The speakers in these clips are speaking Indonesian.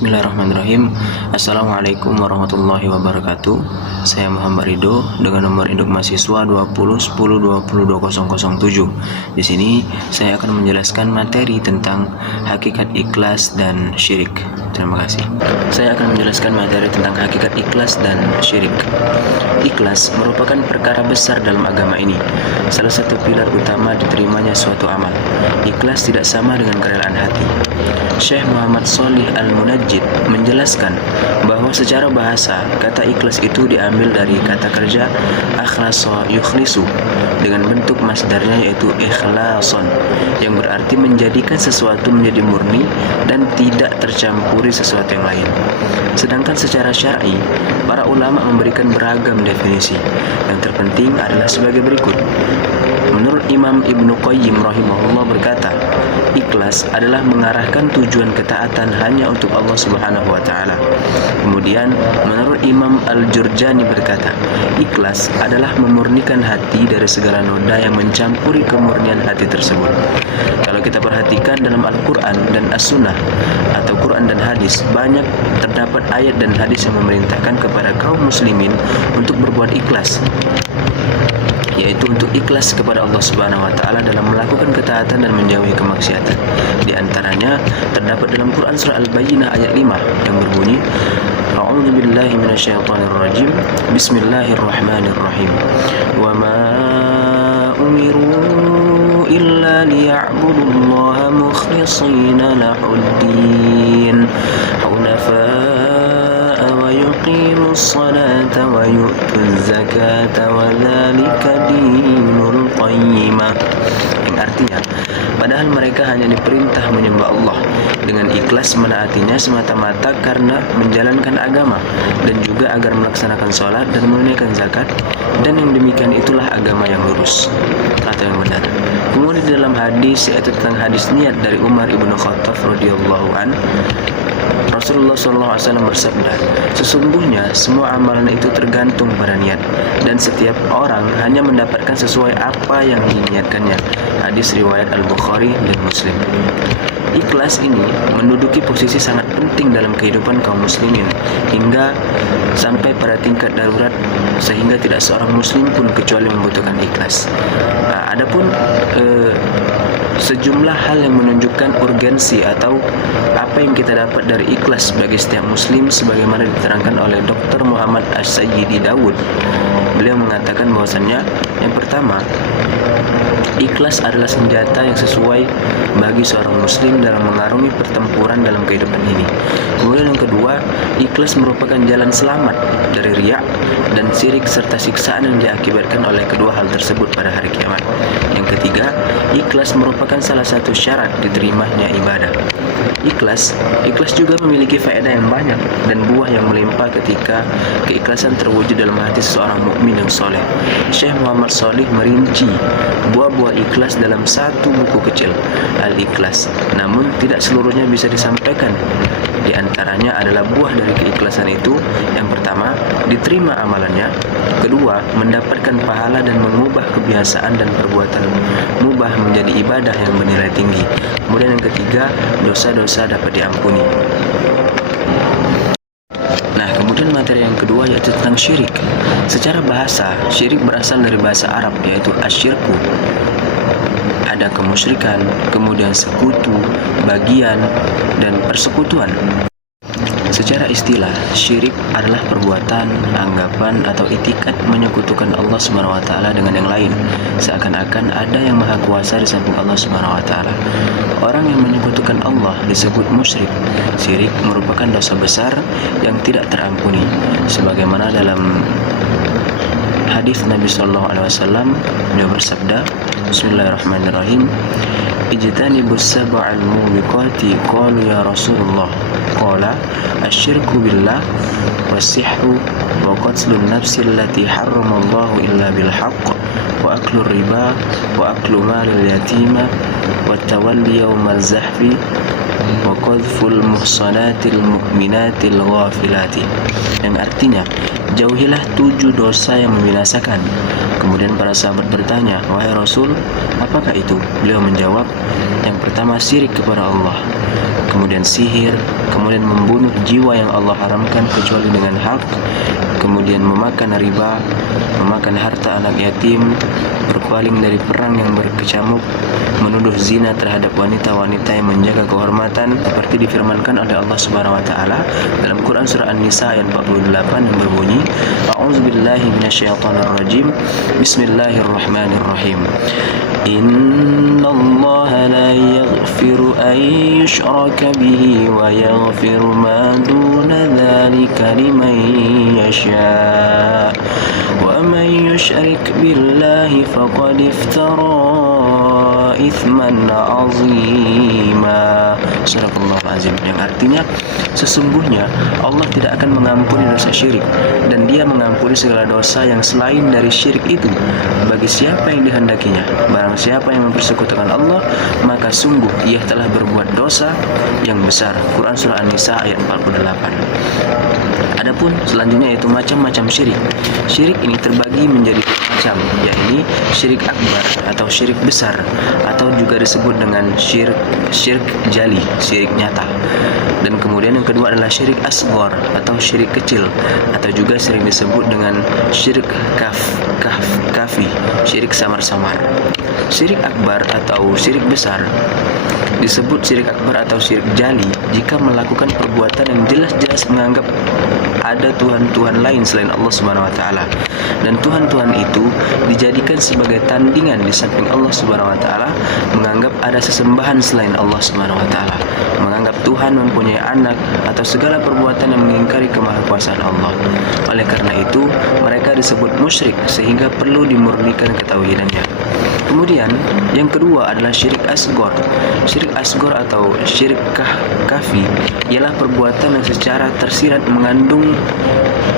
Bismillahirrahmanirrahim. Assalamualaikum warahmatullahi wabarakatuh. Saya Muhammad Ridho dengan nomor induk mahasiswa 2010102007. Di sini saya akan menjelaskan materi tentang hakikat ikhlas dan syirik. Terima kasih. Saya akan menjelaskan materi tentang hakikat ikhlas dan syirik. Ikhlas merupakan perkara besar dalam agama ini. Salah satu pilar utama diterimanya suatu amal. Ikhlas tidak sama dengan kerelaan hati. Syekh Muhammad Shalih Al-Munajjid menjelaskan bahwa secara bahasa kata ikhlas itu diambil dari kata kerja akhlasa yukhlisu dengan bentuk masdarnya yaitu ikhlason, yang berarti menjadikan sesuatu menjadi murni dan tidak tercampuri sesuatu yang lain. Sedangkan secara syar'i, para ulama memberikan beragam definisi. Yang terpenting adalah sebagai berikut. Menurut Imam Ibnu Qayyim rahimahullah berkata, ikhlas adalah mengarahkan tujuan ketaatan hanya untuk Allah Subhanahu wa taala. Kemudian menurut Imam Al-Jurjani berkata, ikhlas adalah memurnikan hati dari segala noda yang mencampuri kemurnian hati tersebut. Kalau kita perhatikan dalam Al-Qur'an dan As-Sunnah atau Quran dan hadis, banyak terdapat ayat dan hadis yang memerintahkan kepada kaum muslimin untuk berbuat ikhlas, yaitu untuk ikhlas kepada Allah Subhanahu wa taala dalam melakukan ketaatan dan menjauhi kemaksiatan. Di antaranya terdapat dalam Quran surah Al-Bayyinah ayat 5 yang berbunyi, A'udzu billahi minasyaitonir rajim. Bismillahirrahmanirrahim. Wa ma umiru illa liya'budullaha mukhlishina lahuddin hunafa'a wa yuqimus salata wa yu'tuz zakata wa dzalika dinul qayyimah. Yang artinya, padahal mereka hanya diperintah menyembah Allah dengan ikhlas menaatinya semata-mata karena menjalankan agama, dan juga agar melaksanakan sholat dan menunaikan zakat, dan yang demikian itulah agama yang lurus atau yang benar. Kemudian di dalam hadis, yaitu tentang hadis niat dari Umar ibnu Khattab radhiyallahu an, Rasulullah SAW bersabda, sesungguhnya semua amalan itu tergantung pada niat, dan setiap orang hanya mendapatkan sesuai apa yang diniatkannya. Hadis riwayat Al-Bukhari dan Muslim. Ikhlas ini menduduki posisi sangat penting dalam kehidupan kaum muslimin hingga sampai pada tingkat darurat, sehingga tidak seorang muslim pun kecuali membutuhkan ikhlas. Adapun sejumlah hal yang menunjukkan urgensi atau apa yang kita dapat dari ikhlas bagi setiap muslim sebagaimana diterangkan oleh Dr. Muhammad As-Sayyidi Dawud. Beliau mengatakan bahwasannya, yang pertama, ikhlas adalah senjata yang sesuai bagi seorang muslim dalam mengarungi pertempuran dalam kehidupan ini. Kemudian yang kedua, ikhlas merupakan jalan selamat dari riya dan syirik serta siksaan yang diakibatkan oleh kedua hal tersebut pada hari kiamat. Yang ketiga, ikhlas merupakan salah satu syarat diterimanya ibadah. Ikhlas juga memiliki faedah yang banyak dan buah yang melimpah ketika keikhlasan terwujud dalam hati seseorang mukmin yang soleh. Syekh Muhammad Shalih merinci buah-buah ikhlas dalam satu buku kecil, Al-Ikhlas. Namun tidak seluruhnya bisa disampaikan. Di antaranya adalah buah dari keikhlasan itu. Yang pertama, diterima amalannya. Kedua, mendapatkan pahala dan mengubah kebiasaan dan perbuatan mubah menjadi ibadah yang bernilai tinggi. Kemudian yang ketiga, dosa-dosa dapat diampuni. Nah, kemudian materi yang kedua yaitu tentang syirik. Secara bahasa, syirik berasal dari bahasa Arab yaitu asyirku. Ada kemusyrikan, kemudian sekutu, bagian, dan persekutuan. Secara istilah, syirik adalah perbuatan, anggapan, atau itikat menyekutukan Allah SWT dengan yang lain, seakan-akan ada yang maha kuasa di samping Allah SWT. Orang yang menyekutukan Allah disebut musyrik. Syirik merupakan dosa besar yang tidak terampuni, sebagaimana dalam hadis Nabi SAW, beliau bersabda, Bismillahirrahmanirrahim, ijtanibus sab'al mubiqati, qalu ya Rasulullah, qala asyirku billah wasihru wa qatlun nafsi allati harramallahu illa bilhaqq wa aklu riba wa aklu malil yatima wa tawalli yawmal zahfi wa qadhful muhsanatil mu'minatil ghafilati, yang artinya jauhilah 7 dosa yang membinasakan. Kemudian para sahabat bertanya, wahai Rasul, apakah itu? Beliau menjawab, yang pertama syirik kepada Allah, kemudian sihir, kemudian membunuh jiwa yang Allah haramkan kecuali dengan hak, kemudian memakan riba, memakan harta anak yatim, berpaling dari perang yang berkecamuk, menuduh zina terhadap wanita-wanita yang menjaga kehormatan, seperti difirmankan oleh Allah Subhanahu wa taala dalam Quran surah An-Nisa ayat 48 yang berbunyi, A'udzubillahi minasyaitonirrajim. Bismillahirrahmanirrahim. Innallaha la yaghfiru an yushraka bihi wa yaghfiru ma duna dzalika liman yasha. Wa man yushrik billahi faqad iftara ithman 'azima. Surahul Azim, yang artinya sesungguhnya Allah tidak akan mengampuni dosa syirik, dan Dia mengampuni segala dosa yang selain dari syirik itu bagi siapa yang dihendakinya. Barang siapa yang mempersekutukan Allah, maka sungguh ia telah berbuat dosa yang besar. Quran surah An-Nisa ayat 48. Adapun selanjutnya yaitu macam-macam syirik. Syirik ini terbagi menjadi macam, yakni syirik akbar atau syirik besar, atau juga disebut dengan syirik jali, syirik nyata. Dan kemudian yang kedua adalah syirik asghar atau syirik kecil, atau juga sering disebut dengan syirik kafi, syirik samar-samar. Syirik akbar atau syirik besar disebut syirik akbar atau syirik jali jika melakukan perbuatan yang jelas-jelas menganggap ada Tuhan-Tuhan lain selain Allah Subhanahu wa taala, dan Tuhan-Tuhan itu dijadikan sebagai tandingan di samping Allah Subhanahu wa taala, menganggap ada sesembahan selain Allah Subhanahu wa taala, menganggap Tuhan mempunyai anak, atau segala perbuatan yang mengingkari kemahakuasaan Allah. Oleh karena itu mereka disebut musyrik, sehingga perlu dimurnikan ketauhidannya. Kemudian yang kedua adalah syirik asghar. Syirik asghar atau syirik kafi ialah perbuatan yang secara tersirat mengandung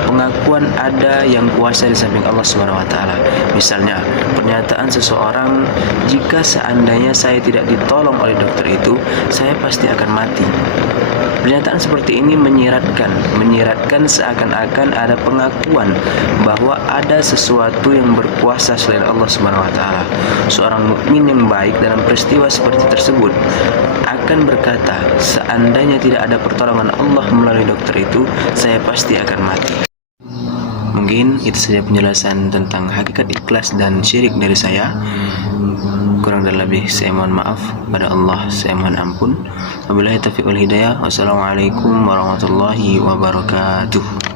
pengakuan ada yang kuasa di samping Allah Subhanahu wa taala. Misalnya, pernyataan seseorang, jika seandainya saya tidak ditolong oleh dokter itu, saya pasti akan mati. Pernyataan seperti ini menyiratkan seakan-akan ada pengakuan bahwa ada sesuatu yang berkuasa selain Allah Subhanahu wa taala. Seorang mukmin yang baik dalam peristiwa seperti tersebut akan berkata, seandainya tidak ada pertolongan Allah melalui dokter itu, saya pasti akan mati. Mungkin itu saja penjelasan tentang hakikat ikhlas dan syirik dari saya. Kurang dan lebih saya mohon maaf, pada Allah saya mohon ampun. Wabillahi taufiq wal hidayah. Wassalamualaikum warahmatullahi wabarakatuh.